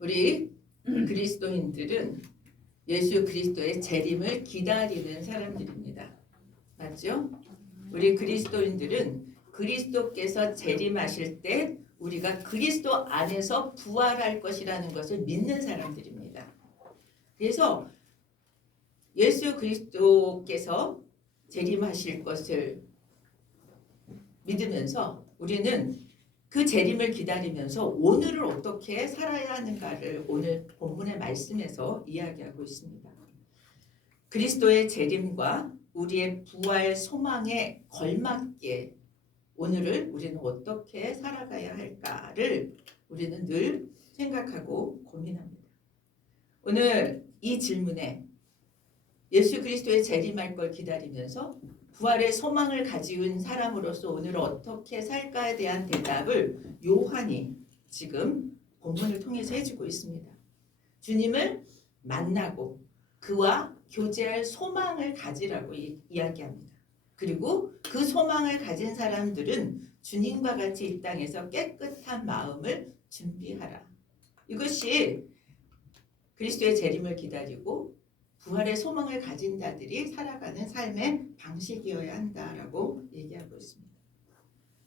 우리 그리스도인들은 예수 그리스도의 재림을 기다리는 사람들입니다. 맞죠? 우리 그리스도인들은 그리스도께서 재림하실 때 우리가 그리스도 안에서 부활할 것이라는 것을 믿는 사람들입니다. 그래서 예수 그리스도께서 재림하실 것을 믿으면서 우리는 그 재림을 기다리면서 오늘을 어떻게 살아야 하는가를 오늘 본문의 말씀에서 이야기하고 있습니다. 그리스도의 재림과 우리의 부활 소망에 걸맞게 오늘을 우리는 어떻게 살아가야 할까를 우리는 늘 생각하고 고민합니다. 오늘 이 질문에 예수 그리스도의 재림할 걸 기다리면서 부활의 소망을 가지고 사람으로서 오늘 어떻게 살까에 대한 대답을 요한이 지금 본문을 통해서 해주고 있습니다. 주님을 만나고 그와 교제할 소망을 가지라고 이야기합니다. 그리고 그 소망을 가진 사람들은 주님과 같이 이 땅에서 깨끗한 마음을 준비하라. 이것이 그리스도의 재림을 기다리고 부활의 소망을 가진 자들이 살아가는 삶의 방식이어야 한다라고 얘기하고 있습니다.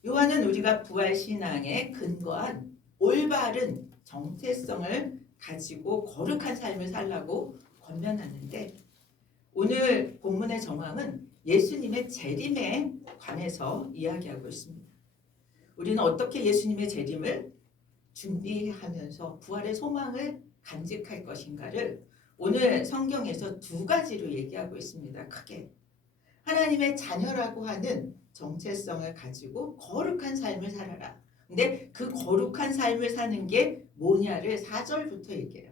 요한은 우리가 부활 신앙에 근거한 올바른 정체성을 가지고 거룩한 삶을 살라고 권면하는데 오늘 본문의 정황은 예수님의 재림에 관해서 이야기하고 있습니다. 우리는 어떻게 예수님의 재림을 준비하면서 부활의 소망을 간직할 것인가를 오늘 성경에서 두 가지로 얘기하고 있습니다. 크게 하나님의 자녀라고 하는 정체성을 가지고 거룩한 삶을 살아라. 근데 그 거룩한 삶을 사는 게 뭐냐를 4절부터 얘기해요.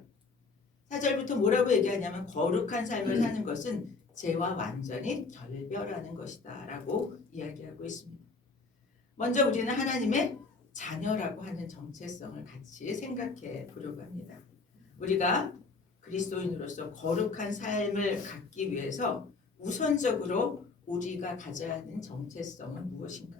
4절부터 뭐라고 얘기하냐면 거룩한 삶을 사는 것은 죄와 완전히 결별하는 것이다 라고 이야기하고 있습니다. 먼저 우리는 하나님의 자녀라고 하는 정체성을 같이 생각해 보려고 합니다. 우리가 그리스도인으로서 거룩한 삶을 갖기 위해서 우선적으로 우리가 가져야 하는 정체성은 무엇인가?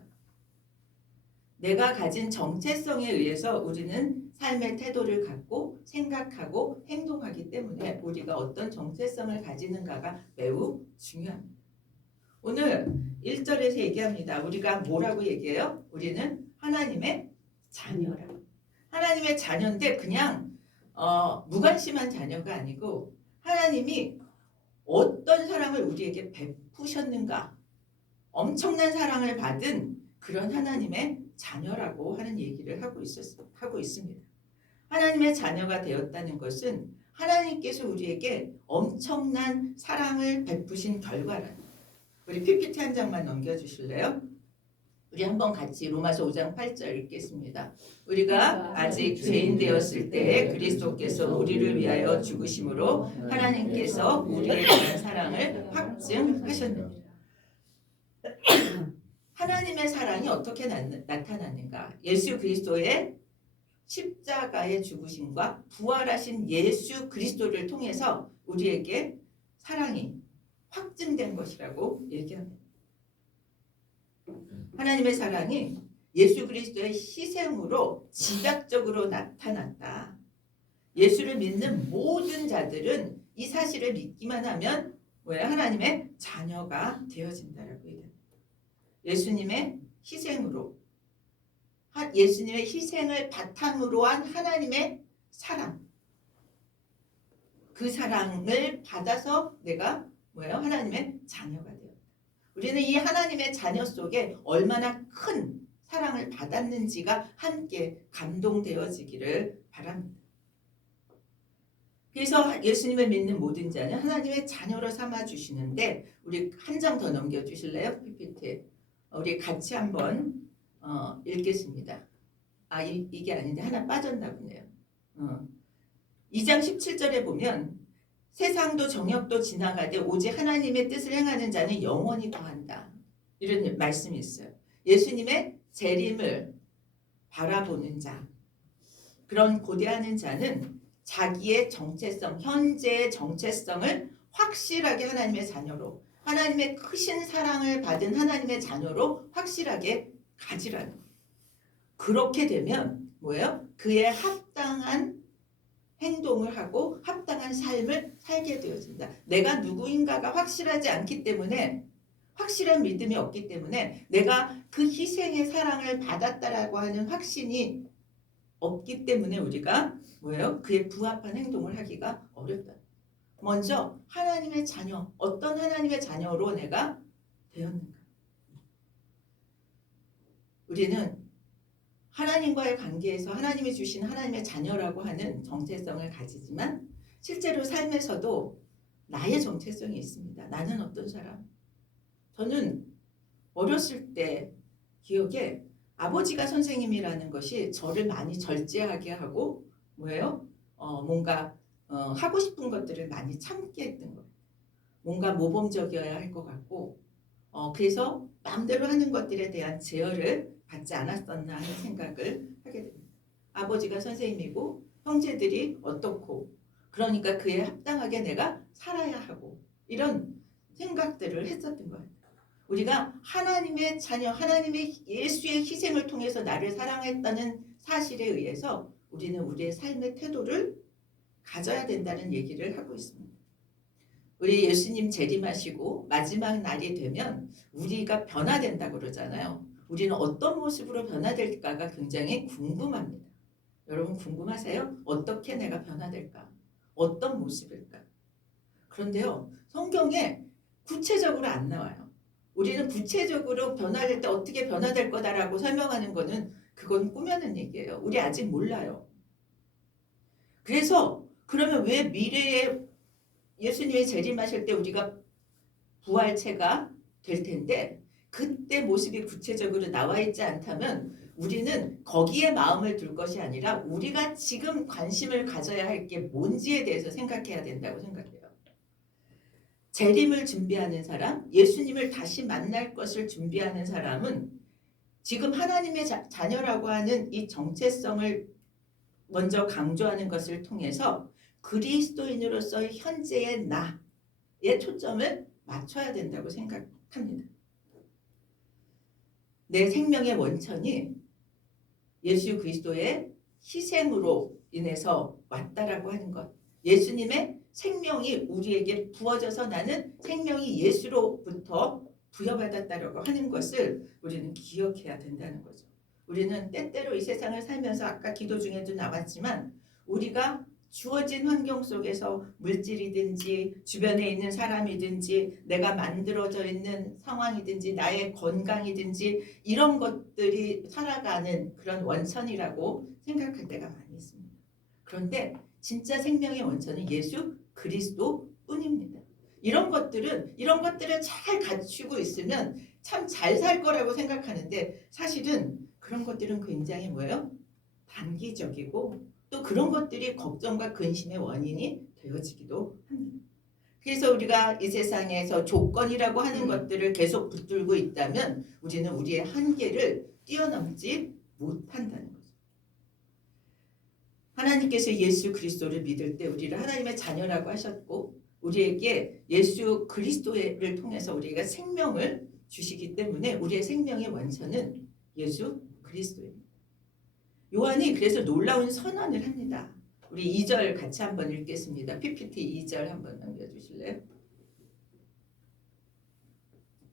내가 가진 정체성에 의해서 우리는 삶의 태도를 갖고 생각하고 행동하기 때문에 우리가 어떤 정체성을 가지는가가 매우 중요합니다. 오늘 1절에서 얘기합니다. 우리가 뭐라고 얘기해요? 우리는 하나님의 자녀라. 하나님의 자녀인데 그냥 무관심한 자녀가 아니고 하나님이 어떤 사랑을 우리에게 베푸셨는가 엄청난 사랑을 받은 그런 하나님의 자녀라고 하는 얘기를 하고 있습니다. 하나님의 자녀가 되었다는 것은 하나님께서 우리에게 엄청난 사랑을 베푸신 결과라. 우리 PPT 한 장만 넘겨주실래요? 우리 한번 같이 로마서 5장 8절 읽겠습니다. 우리가 아직 죄인 되었을 때에 그리스도께서 우리를 위하여 죽으심으로 하나님께서 우리에 대한 사랑을 확증하셨느니라. 하나님의 사랑이 어떻게 나타나는가? 예수 그리스도의 십자가의 죽으심과 부활하신 예수 그리스도를 통해서 우리에게 사랑이 확증된 것이라고 얘기합니다. 하나님의 사랑이 예수 그리스도의 희생으로 지각적으로 나타났다. 예수를 믿는 모든 자들은 이 사실을 믿기만 하면 하나님의 자녀가 되어진다라고 얘기합니다. 예수님의 희생으로 예수님의 희생을 바탕으로 한 하나님의 사랑, 그 사랑을 받아서 내가 하나님의 자녀가 되었다. 우리는 이 하나님의 자녀 속에 얼마나 큰 사랑을 받았는지가 함께 감동되어지기를 바랍니다. 그래서 예수님을 믿는 모든 자는 하나님의 자녀로 삼아주시는데 우리 한 장 더 넘겨주실래요? PPT. 우리 같이 한번 읽겠습니다. 이게 아닌데 하나 빠졌나 보네요. 2장 17절에 보면 세상도 정욕도 지나가되 오직 하나님의 뜻을 행하는 자는 영원히 거한다. 이런 말씀이 있어요. 예수님의 재림을 바라보는 자, 그런 고대하는 자는 자기의 정체성, 현재의 정체성을 확실하게 하나님의 자녀로, 하나님의 크신 사랑을 받은 하나님의 자녀로 확실하게 가지라는 거예요. 그렇게 되면 그에 합당한 행동을 하고 합당한 삶을 살게 되어진다. 내가 누구인가가 확실하지 않기 때문에, 확실한 믿음이 없기 때문에, 내가 그 희생의 사랑을 받았다라고 하는 확신이 없기 때문에 우리가 뭐예요? 그에 부합한 행동을 하기가 어렵다. 먼저 하나님의 자녀, 어떤 하나님의 자녀로 내가 되었는가? 우리는 하나님과의 관계에서 하나님이 주신 하나님의 자녀라고 하는 정체성을 가지지만 실제로 삶에서도 나의 정체성이 있습니다. 나는 어떤 사람? 저는 어렸을 때 기억에 아버지가 선생님이라는 것이 저를 많이 절제하게 하고 뭐예요? 뭔가 하고 싶은 것들을 많이 참게 했던 거예요. 뭔가 모범적이어야 할 것 같고 그래서 마음대로 하는 것들에 대한 제어를 받지 않았었나 하는 생각을 하게 됩니다. 아버지가 선생님이고 형제들이 어떻고 그러니까 그에 합당하게 내가 살아야 하고 이런 생각들을 했었던 거예요. 우리가 하나님의 자녀, 하나님의 예수의 희생을 통해서 나를 사랑했다는 사실에 의해서 우리는 우리의 삶의 태도를 가져야 된다는 얘기를 하고 있습니다. 우리 예수님 재림하시고 마지막 날이 되면 우리가 변화된다고 그러잖아요. 우리는 어떤 모습으로 변화될까가 굉장히 궁금합니다. 여러분 궁금하세요? 어떻게 내가 변화될까? 어떤 모습일까? 그런데요, 성경에 구체적으로 안 나와요. 우리는 구체적으로 변화될 때 어떻게 변화될 거다라고 설명하는 거는 그건 꾸며낸 얘기예요. 우리 아직 몰라요. 그래서 그러면 왜 미래에 예수님이 재림하실 때 우리가 부활체가 될 텐데 그때 모습이 구체적으로 나와 있지 않다면 우리는 거기에 마음을 둘 것이 아니라 우리가 지금 관심을 가져야 할 게 뭔지에 대해서 생각해야 된다고 생각해요. 재림을 준비하는 사람, 예수님을 다시 만날 것을 준비하는 사람은 지금 하나님의 자녀라고 하는 이 정체성을 먼저 강조하는 것을 통해서 그리스도인으로서의 현재의 나의 초점을 맞춰야 된다고 생각합니다. 내 생명의 원천이 예수 그리스도의 희생으로 인해서 왔다라고 하는 것. 예수님의 생명이 우리에게 부어져서 나는 생명이 예수로부터 부여받았다라고 하는 것을 우리는 기억해야 된다는 거죠. 우리는 때때로 이 세상을 살면서 아까 기도 중에도 나왔지만 우리가 주어진 환경 속에서 물질이든지 주변에 있는 사람이든지 내가 만들어져 있는 상황이든지 나의 건강이든지 이런 것들이 살아가는 그런 원천이라고 생각할 때가 많이 있습니다. 그런데 진짜 생명의 원천은 예수 그리스도 뿐입니다. 이런 것들을 잘 갖추고 있으면 참 잘 살 거라고 생각하는데 사실은 그런 것들은 굉장히 뭐예요? 단기적이고 또 그런 것들이 걱정과 근심의 원인이 되어지기도 합니다. 그래서 우리가 이 세상에서 조건이라고 하는 것들을 계속 붙들고 있다면 우리는 우리의 한계를 뛰어넘지 못한다는 거죠. 하나님께서 예수 그리스도를 믿을 때 우리를 하나님의 자녀라고 하셨고 우리에게 예수 그리스도를 통해서 우리가 생명을 주시기 때문에 우리의 생명의 원천은 예수 그리스도입니다. 요한이 그래서 놀라운 선언을 합니다. 우리 2절 같이 한번 읽겠습니다. PPT 2절 한번 남겨주실래요?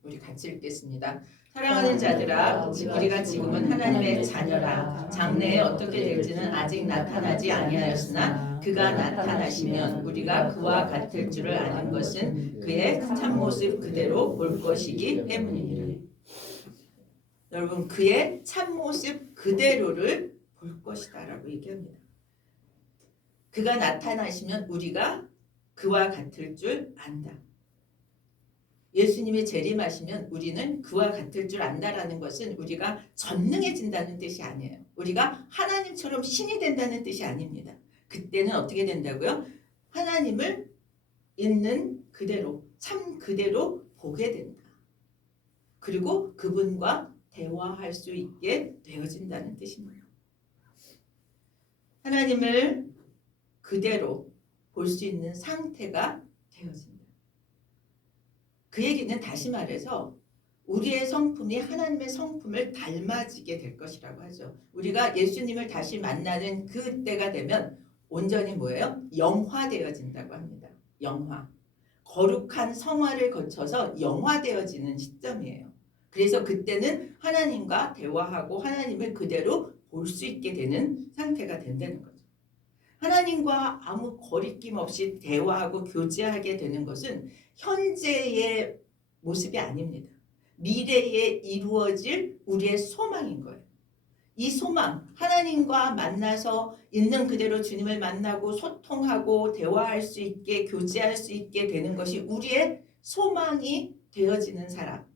우리 같이 읽겠습니다. 사랑하는 자들아, 우리가 지금은 하나님의 자녀라. 장래에 어떻게 될지는 아직 나타나지 아니하였으나 그가 나타나시면 우리가 그와 같을 줄을 아는 것은 그의 참모습 그대로 볼 것이기 때문이니라. 여러분, 그의 참모습 그대로를 볼 것이다 라고 얘기합니다. 그가 나타나시면 우리가 그와 같을 줄 안다. 예수님이 재림하시면 우리는 그와 같을 줄 안다라는 것은 우리가 전능해진다는 뜻이 아니에요. 우리가 하나님처럼 신이 된다는 뜻이 아닙니다. 그때는 어떻게 된다고요? 하나님을 있는 그대로, 참 그대로 보게 된다. 그리고 그분과 대화할 수 있게 되어진다는 뜻입니다. 하나님을 그대로 볼 수 있는 상태가 되어진다. 그 얘기는 다시 말해서 우리의 성품이 하나님의 성품을 닮아지게 될 것이라고 하죠. 우리가 예수님을 다시 만나는 그때가 되면 온전히 뭐예요? 영화되어진다고 합니다. 영화. 거룩한 성화를 거쳐서 영화되어지는 시점이에요. 그래서 그때는 하나님과 대화하고 하나님을 그대로 볼 수 있게 되는 상태가 된다는 거죠. 하나님과 아무 거리낌 없이 대화하고 교제하게 되는 것은 현재의 모습이 아닙니다. 미래에 이루어질 우리의 소망인 거예요. 이 소망, 하나님과 만나서 있는 그대로 주님을 만나고 소통하고 대화할 수 있게 교제할 수 있게 되는 것이 우리의 소망이 되어지는 사람.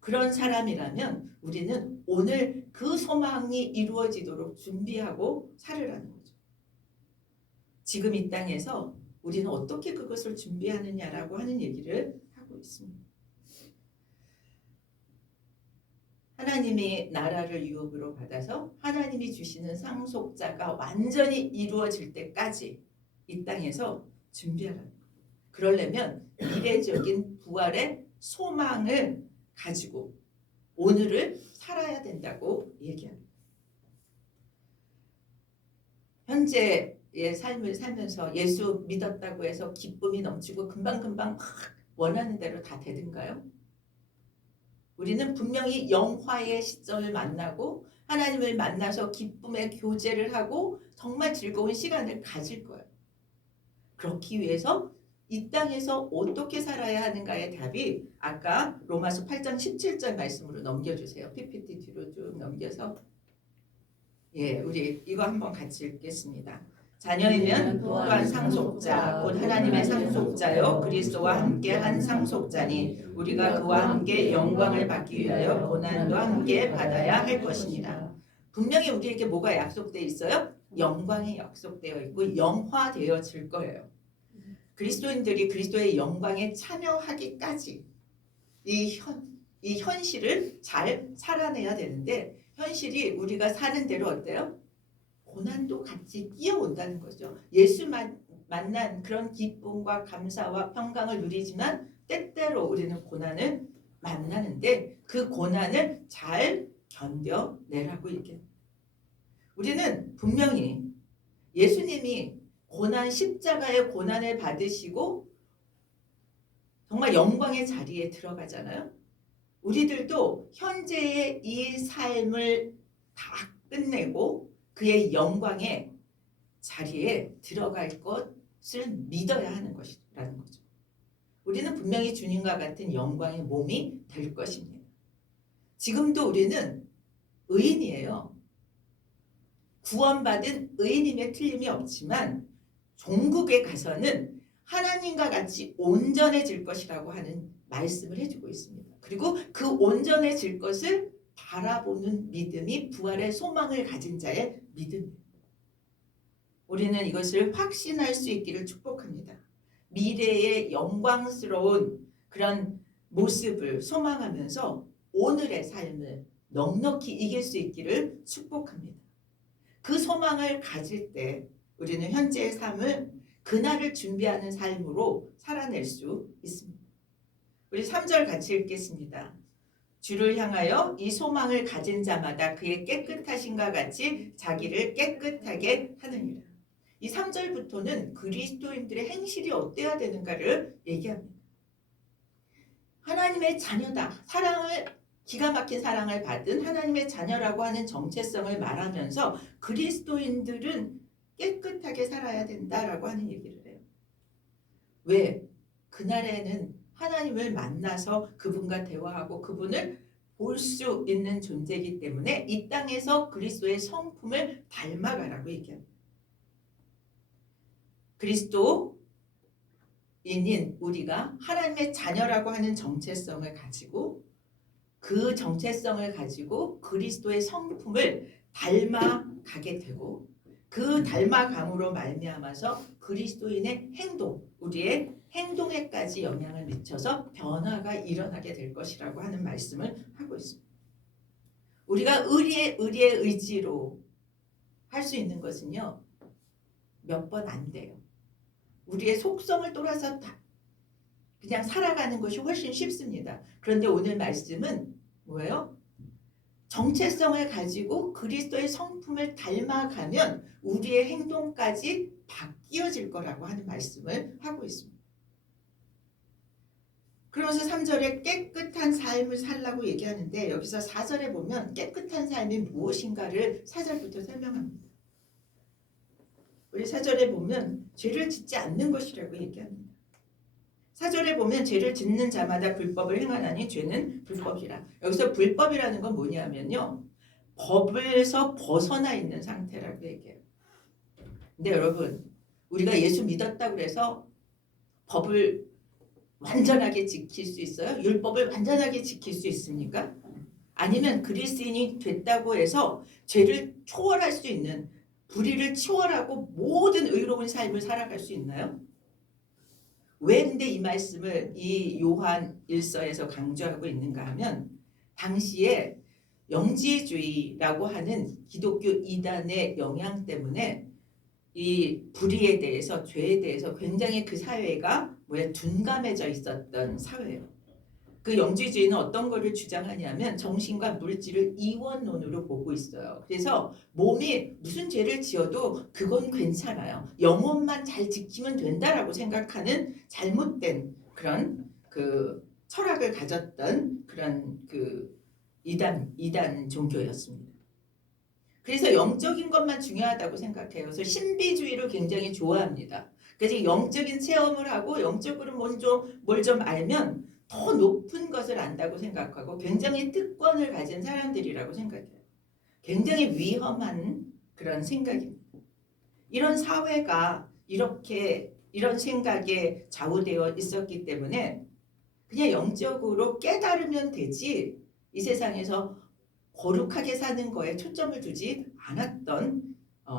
그런 사람이라면 우리는 오늘 그 소망이 이루어지도록 준비하고 살으라는 거죠. 지금 이 땅에서 우리는 어떻게 그것을 준비하느냐라고 하는 얘기를 하고 있습니다. 하나님이 나라를 유업으로 받아서 하나님이 주시는 상속자가 완전히 이루어질 때까지 이 땅에서 준비하라는 거예요. 그러려면 미래적인 부활의 소망을 가지고 오늘을 살아야 된다고 얘기합니다. 현재의 삶을 살면서 예수 믿었다고 해서 기쁨이 넘치고 금방금방 막 원하는 대로 다 되든가요? 우리는 분명히 영화의 시점을 만나고 하나님을 만나서 기쁨의 교제를 하고 정말 즐거운 시간을 가질 거예요. 그렇기 위해서 이 땅에서 어떻게 살아야 하는가의 답이 아까 로마서 8장 17절 말씀으로 넘겨주세요. PPT 뒤로 쭉 넘겨서 우리 이거 한번 같이 읽겠습니다. 자녀이면 또한 상속자 곧 하나님의 상속자요 그리스도와 함께 한 상속자니 우리가 그와 함께 영광을 받기 위하여 고난도 함께 받아야 할 것입니다. 분명히 우리에게 뭐가 약속되어 있어요? 영광이 약속되어 있고 영화되어질 거예요. 그리스도인들이 그리스도의 영광에 참여하기까지 이 현실을 잘 살아내야 되는데 현실이 우리가 사는 대로 어때요? 고난도 같이 끼어온다는 거죠. 예수 만난 그런 기쁨과 감사와 평강을 누리지만 때때로 우리는 고난을 만나는데 그 고난을 잘 견뎌내라고 얘기합니다. 우리는 분명히 예수님이 고난 십자가의 고난을 받으시고 정말 영광의 자리에 들어가잖아요. 우리들도 현재의 이 삶을 다 끝내고 그의 영광의 자리에 들어갈 것을 믿어야 하는 것이라는 거죠. 우리는 분명히 주님과 같은 영광의 몸이 될 것입니다. 지금도 우리는 의인이에요. 구원받은 의인임에 틀림이 없지만 종국에 가서는 하나님과 같이 온전해질 것이라고 하는 말씀을 해주고 있습니다. 그리고 그 온전해질 것을 바라보는 믿음이 부활의 소망을 가진 자의 믿음입니다. 우리는 이것을 확신할 수 있기를 축복합니다. 미래의 영광스러운 그런 모습을 소망하면서 오늘의 삶을 넉넉히 이길 수 있기를 축복합니다. 그 소망을 가질 때 우리는 현재의 삶을 그날을 준비하는 삶으로 살아낼 수 있습니다. 우리 3절 같이 읽겠습니다. 주를 향하여 이 소망을 가진 자마다 그의 깨끗하심과 같이 자기를 깨끗하게 하느니라. 이 3절부터는 그리스도인들의 행실이 어때야 되는가를 얘기합니다. 하나님의 자녀다. 기가 막힌 사랑을 받은 하나님의 자녀라고 하는 정체성을 말하면서 그리스도인들은 깨끗하게 살아야 된다라고 하는 얘기를 해요. 왜? 그날에는 하나님을 만나서 그분과 대화하고 그분을 볼 수 있는 존재이기 때문에 이 땅에서 그리스도의 성품을 닮아가라고 얘기합니다. 그리스도인인 우리가 하나님의 자녀라고 하는 정체성을 가지고 그 정체성을 가지고 그리스도의 성품을 닮아가게 되고 그 닮아감으로 말미암아서 그리스도인의 행동, 우리의 행동에까지 영향을 미쳐서 변화가 일어나게 될 것이라고 하는 말씀을 하고 있습니다. 우리가 의리의 의지로 할 수 있는 것은요. 몇 번 안 돼요. 우리의 속성을 따라서 그냥 살아가는 것이 훨씬 쉽습니다. 그런데 오늘 말씀은 뭐예요? 정체성을 가지고 그리스도의 성품을 닮아가면 우리의 행동까지 바뀌어질 거라고 하는 말씀을 하고 있습니다. 그러면서 3절에 깨끗한 삶을 살라고 얘기하는데 여기서 4절에 보면 깨끗한 삶이 무엇인가를 4절부터 설명합니다. 우리 4절에 보면 죄를 짓지 않는 것이라고 얘기합니다. 4절에 보면 죄를 짓는 자마다 불법을 행하나니 죄는 불법이라. 여기서 불법이라는 건 뭐냐면요. 법에서 벗어나 있는 상태라고 얘기해요. 근데 여러분 우리가 예수 믿었다고 해서 법을 완전하게 지킬 수 있어요? 율법을 완전하게 지킬 수 있습니까? 아니면 그리스도인이 됐다고 해서 죄를 초월할 수 있는 불의를 초월하고 모든 의로운 삶을 살아갈 수 있나요? 왜 근데 이 말씀을 이 요한 1서에서 강조하고 있는가 하면 당시에 영지주의라고 하는 기독교 이단의 영향 때문에 이 불의에 대해서 죄에 대해서 굉장히 그 사회가 둔감해져 있었던 사회예요. 그 영지주의는 어떤 거를 주장하냐면 정신과 물질을 이원론으로 보고 있어요. 그래서 몸이 무슨 죄를 지어도 그건 괜찮아요. 영혼만 잘 지키면 된다라고 생각하는 잘못된 그런 그 철학을 가졌던 그런 그 이단 종교였습니다. 그래서 영적인 것만 중요하다고 생각해요. 그래서 신비주의를 굉장히 좋아합니다. 그래서 영적인 체험을 하고 영적으로 뭘 좀 알면 더 높은 것을 안다고 생각하고 굉장히 특권을 가진 사람들이라고 생각해요. 굉장히 위험한 그런 생각입니다. 이런 사회가 이렇게 이런 생각에 좌우되어 있었기 때문에 그냥 영적으로 깨달으면 되지 이 세상에서 거룩하게 사는 거에 초점을 두지 않았던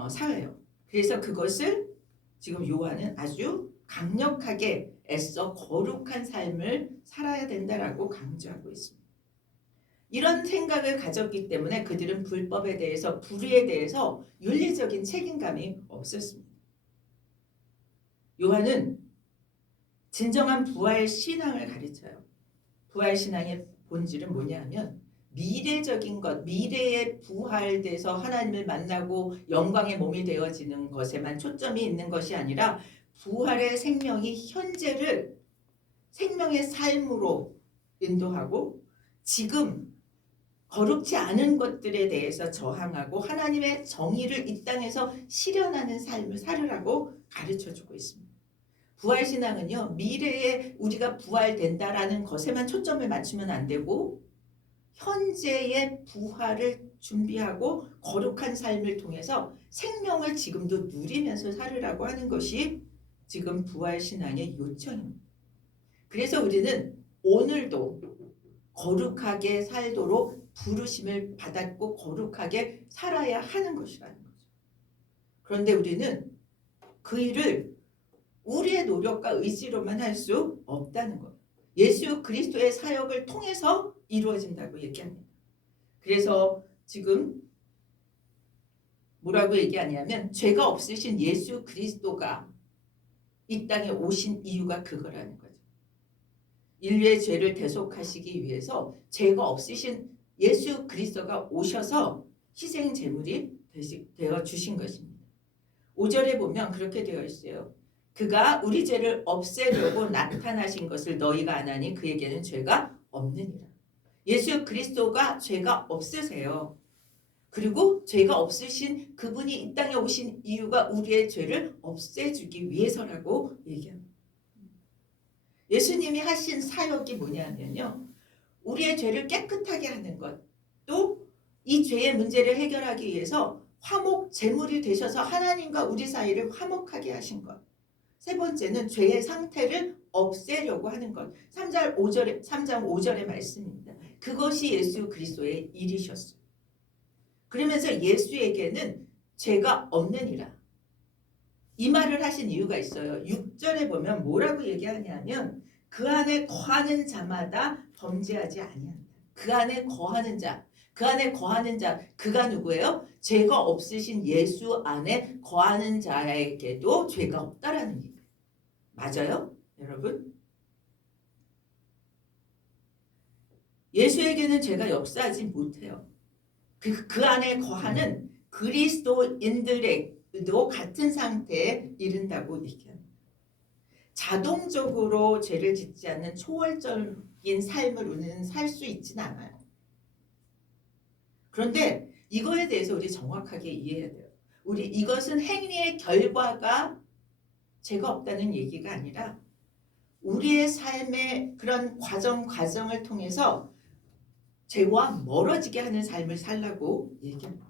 사회예요. 그래서 그것을 지금 요한은 아주 강력하게 애써 거룩한 삶을 살아야 된다라고 강조하고 있습니다. 이런 생각을 가졌기 때문에 그들은 불법에 대해서 불의에 대해서 윤리적인 책임감이 없었습니다. 요한은 진정한 부활 신앙을 가르쳐요. 부활 신앙의 본질은 뭐냐 하면 미래적인 것, 미래에 부활돼서 하나님을 만나고 영광의 몸이 되어지는 것에만 초점이 있는 것이 아니라 부활의 생명이 현재를 생명의 삶으로 인도하고 지금 거룩지 않은 것들에 대해서 저항하고 하나님의 정의를 이 땅에서 실현하는 삶을 살으라고 가르쳐주고 있습니다. 부활신앙은요. 미래에 우리가 부활된다라는 것에만 초점을 맞추면 안 되고 현재의 부활을 준비하고 거룩한 삶을 통해서 생명을 지금도 누리면서 살으라고 하는 것이 지금 부활신앙의 요청입니다. 그래서 우리는 오늘도 거룩하게 살도록 부르심을 받았고 거룩하게 살아야 하는 것이라는 거죠. 그런데 우리는 그 일을 우리의 노력과 의지로만 할 수 없다는 거예요. 예수 그리스도의 사역을 통해서 이루어진다고 얘기합니다. 그래서 지금 뭐라고 얘기하냐면 죄가 없으신 예수 그리스도가 이 땅에 오신 이유가 그거라는 거죠. 인류의 죄를 대속하시기 위해서 죄가 없으신 예수 그리스도가 오셔서 희생 제물이 되어 주신 것입니다. 5절에 보면 그렇게 되어 있어요. 그가 우리 죄를 없애려고 나타나신 것을 너희가 아나니 그에게는 죄가 없느니라. 예수 그리스도가 죄가 없으세요. 그리고 죄가 없으신 그분이 이 땅에 오신 이유가 우리의 죄를 없애주기 위해서라고 얘기합니다. 예수님이 하신 사역이 뭐냐면요. 우리의 죄를 깨끗하게 하는 것, 또 이 죄의 문제를 해결하기 위해서 화목 제물이 되셔서 하나님과 우리 사이를 화목하게 하신 것. 세 번째는 죄의 상태를 없애려고 하는 것. 3장 5절의 말씀입니다. 그것이 예수 그리스도의 일이셨어요. 그러면서 예수에게는 죄가 없느니라. 이 말을 하신 이유가 있어요. 6절에 보면 뭐라고 얘기하냐면 그 안에 거하는 자마다 범죄하지 아니한다. 그 안에 거하는 자, 그 안에 거하는 자, 그가 누구예요? 죄가 없으신 예수 안에 거하는 자에게도 죄가 없다라는 얘기예요. 맞아요? 여러분? 예수에게는 죄가 역사하지 못해요. 그 안에 거하는 그리스도인들도 같은 상태에 이른다고 얘기합니다. 자동적으로 죄를 짓지 않는 초월적인 삶을 우리는 살 수 있지는 않아요. 그런데 이거에 대해서 우리 정확하게 이해해야 돼요. 우리 이것은 행위의 결과가 죄가 없다는 얘기가 아니라 우리의 삶의 그런 과정을 통해서 죄와 멀어지게 하는 삶을 살라고 얘기합니다.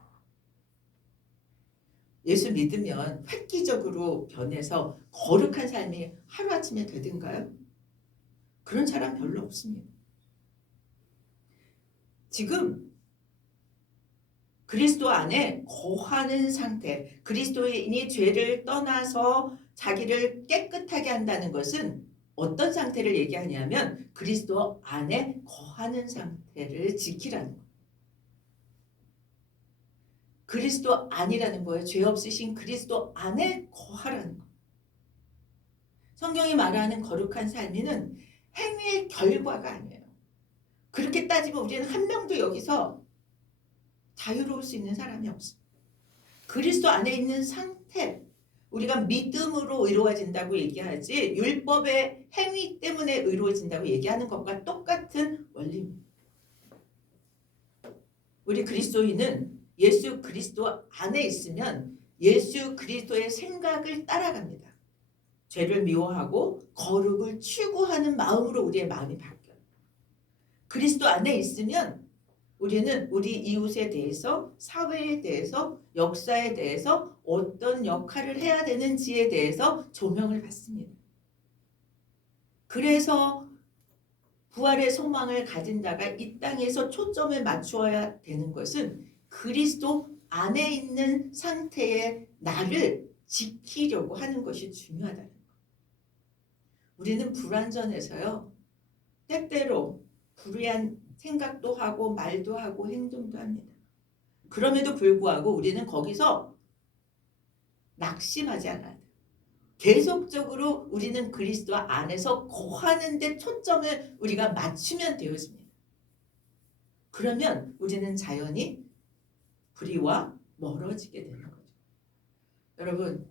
예수 믿으면 획기적으로 변해서 거룩한 삶이 하루아침에 되든가요? 그런 사람 별로 없습니다. 지금 그리스도 안에 거하는 상태, 그리스도인이 죄를 떠나서 자기를 깨끗하게 한다는 것은 어떤 상태를 얘기하냐면 그리스도 안에 거하는 상태를 지키라는 거예요. 그리스도 안이라는 거예요. 죄 없으신 그리스도 안에 거하라는 거예요. 성경이 말하는 거룩한 삶은 행위의 결과가 아니에요. 그렇게 따지면 우리는 한 명도 여기서 자유로울 수 있는 사람이 없어요. 그리스도 안에 있는 상태, 우리가 믿음으로 의로워진다고 얘기하지 율법의 행위 때문에 의로워진다고 얘기하는 것과 똑같은 원리입니다. 우리 그리스도인은 예수 그리스도 안에 있으면 예수 그리스도의 생각을 따라갑니다. 죄를 미워하고 거룩을 추구하는 마음으로 우리의 마음이 바뀌어요. 그리스도 안에 있으면 우리는 우리 이웃에 대해서, 사회에 대해서, 역사에 대해서 어떤 역할을 해야 되는지에 대해서 조명을 받습니다. 그래서 부활의 소망을 가진 자가 이 땅에서 초점을 맞추어야 되는 것은 그리스도 안에 있는 상태의 나를 지키려고 하는 것이 중요하다는 거예요. 우리는 불완전해서요. 때때로 불의한 생각도 하고 말도 하고 행동도 합니다. 그럼에도 불구하고 우리는 거기서 낙심하지 않아야 돼요. 계속적으로 우리는 그리스도 안에서 거하는 데 초점을 우리가 맞추면 되어집니다. 그러면 우리는 자연히 불의와 멀어지게 되는 거죠. 여러분,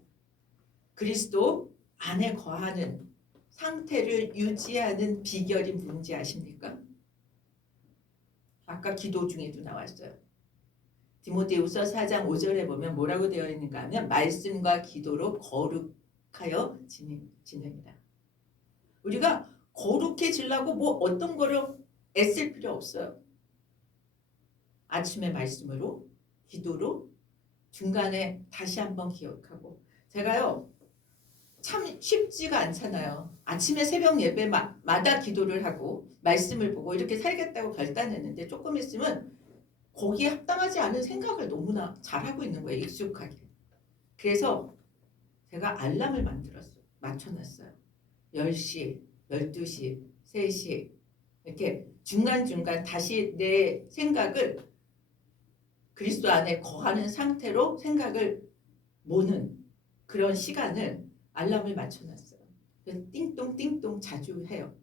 그리스도 안에 거하는 상태를 유지하는 비결이 뭔지 아십니까? 아까 기도 중에도 나왔어요. 디모데후서 4장 5절에 보면 뭐라고 되어 있는가 하면 말씀과 기도로 거룩하여 지냅니다. 우리가 거룩해지려고 뭐 어떤 거를 애쓸 필요 없어요. 아침에 말씀으로, 기도로, 중간에 다시 한번 기억하고. 제가요 참 쉽지가 않잖아요. 아침에 새벽 예배마다 기도를 하고 말씀을 보고 이렇게 살겠다고 결단했는데 조금 있으면 거기에 합당하지 않은 생각을 너무나 잘하고 있는 거예요. 익숙하게. 그래서 제가 알람을 맞춰놨어요. 10시, 12시, 3시 이렇게 중간중간 다시 내 생각을 그리스도 안에 거하는 상태로 생각을 모는 그런 시간을 알람을 맞춰놨어요. 그래서 띵동 띵동 자주 해요.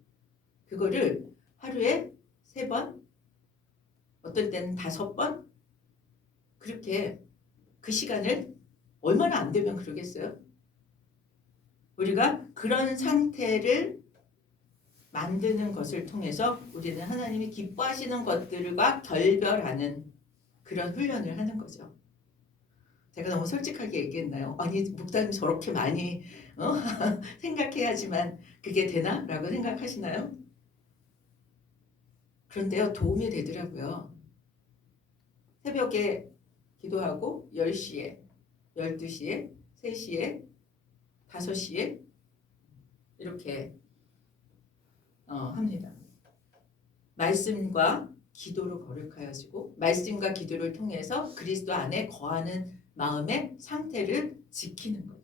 그거를 하루에 3번, 어떨 때는 5번 그렇게 그 시간을 얼마나 안 되면 그러겠어요? 우리가 그런 상태를 만드는 것을 통해서 우리는 하나님이 기뻐하시는 것들과 결별하는 그런 훈련을 하는 거죠. 제가 너무 솔직하게 얘기했나요? 아니 목사님 저렇게 많이 생각해야지만 그게 되나? 라고 생각하시나요? 그런데요 도움이 되더라고요. 새벽에 기도하고 10시에, 12시에, 3시에, 5시에 이렇게 합니다. 말씀과 기도로 거룩하여지고 말씀과 기도를 통해서 그리스도 안에 거하는 마음의 상태를 지키는 거죠.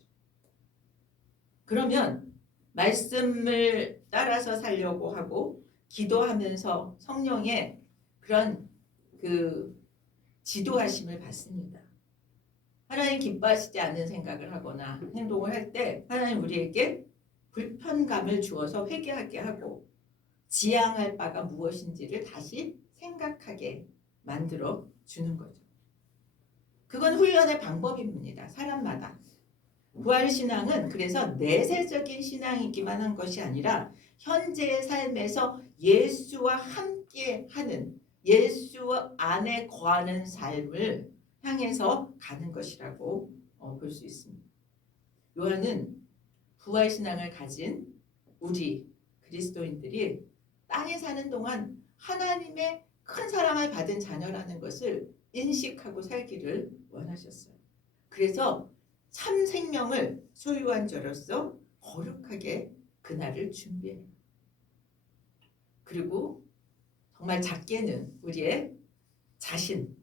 그러면 말씀을 따라서 살려고 하고 기도하면서 성령의 그런 그 지도하심을 받습니다. 하나님 기뻐하시지 않는 생각을 하거나 행동을 할 때 하나님 우리에게 불편감을 주어서 회개하게 하고 지향할 바가 무엇인지를 다시 생각하게 만들어 주는 거죠. 그건 훈련의 방법입니다. 사람마다. 부활신앙은 그래서 내세적인 신앙이기만 한 것이 아니라 현재의 삶에서 예수와 함께하는 예수 안에 거하는 삶을 향해서 가는 것이라고 볼 수 있습니다. 요한은 부활신앙을 가진 우리 그리스도인들이 땅에 사는 동안 하나님의 큰 사랑을 받은 자녀라는 것을 인식하고 살기를 원하셨어요. 그래서 참 생명을 소유한 자로서 거룩하게 그날을 준비해요. 그리고 정말 작게는 우리의 자신,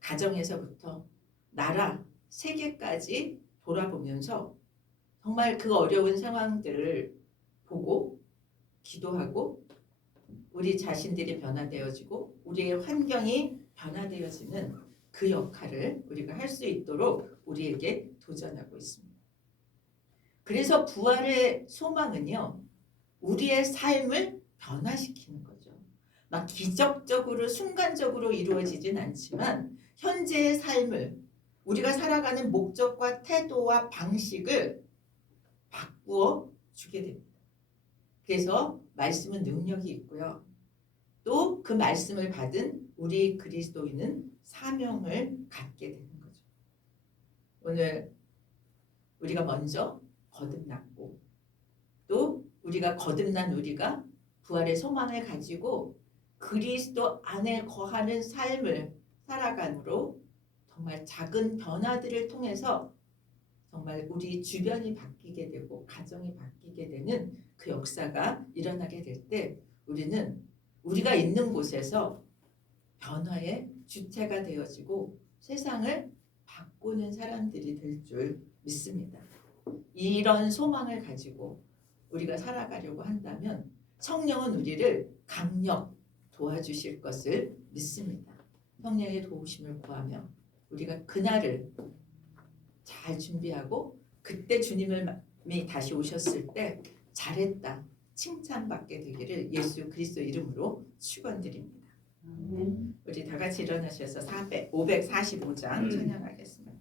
가정에서부터 나라, 세계까지 돌아보면서 정말 그 어려운 상황들을 보고 기도하고 우리 자신들이 변화되어지고 우리의 환경이 변화되어지는 그 역할을 우리가 할 수 있도록 우리에게 도전하고 있습니다. 그래서 부활의 소망은요, 우리의 삶을 변화시키는 거죠. 막 기적적으로 순간적으로 이루어지진 않지만 현재의 삶을 우리가 살아가는 목적과 태도와 방식을 바꾸어 주게 됩니다. 그래서 말씀은 능력이 있고요. 또 그 말씀을 받은 우리 그리스도인은 사명을 갖게 되는 거죠. 오늘 우리가 먼저 거듭났고 또 우리가 거듭난 우리가 부활의 소망을 가지고 그리스도 안에 거하는 삶을 살아감으로 정말 작은 변화들을 통해서 정말 우리 주변이 바뀌게 되고 가정이 바뀌게 되는 그 역사가 일어나게 될 때 우리는 우리가 있는 곳에서 변화의 주체가 되어지고 세상을 바꾸는 사람들이 될 줄 믿습니다. 이런 소망을 가지고 우리가 살아가려고 한다면 성령은 우리를 강력 도와주실 것을 믿습니다. 성령의 도우심을 구하며 우리가 그날을 잘 준비하고 그때 주님이 다시 오셨을 때 잘했다 칭찬받게 되기를 예수 그리스도 이름으로 축원드립니다. 우리 다 같이 일어나셔서 545장 찬양하겠습니다.